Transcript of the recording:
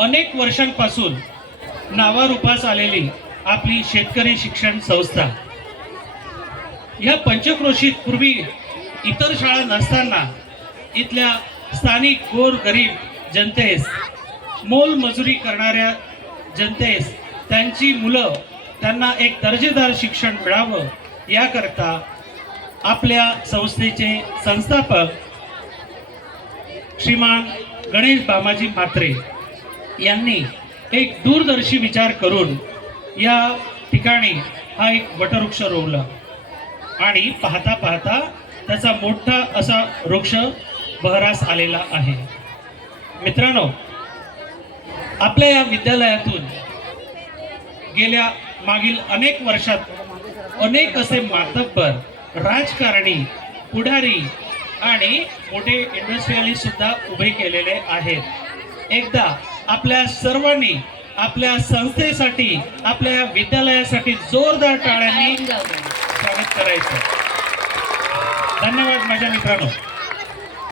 अनेक वर्षांपासून नावारूपास आलेली आपली शेतकरी शिक्षण संस्था या पंचक्रोशीत पूर्वी इतर शाळा नसताना इथल्या स्थानिक गोर गरीब जनतेस मोलमजुरी करणाऱ्या जनतेस त्यांची मुलं त्यांना एक दर्जेदार शिक्षण मिळावं याकरता आपल्या संस्थेचे संस्थापक श्रीमान गणेश बामाजी म्हात्रे यांनी एक दूरदर्शी विचार करून या ठिकाणी हा एक वटवृक्ष रोवला आणि पाहता पाहता त्याचा मोठा असा वृक्ष बहरास आलेला आहे। मित्रांनो, आपल्या या विद्यालयातून गेल्या मागील अनेक वर्षात अनेक असे मातब्बर, राजकारणी, पुढारी आणि मोठे इंडस्ट्रियलिस्ट सुद्धा उभे केलेले आहेत। एकदा आपल्या सर्वांनी आपल्या संस्थेसाठी, आपल्या विद्यालयासाठी जोरदार टाळ्यांनी स्वागत करायचं। धन्यवाद माझ्या मित्रांनो।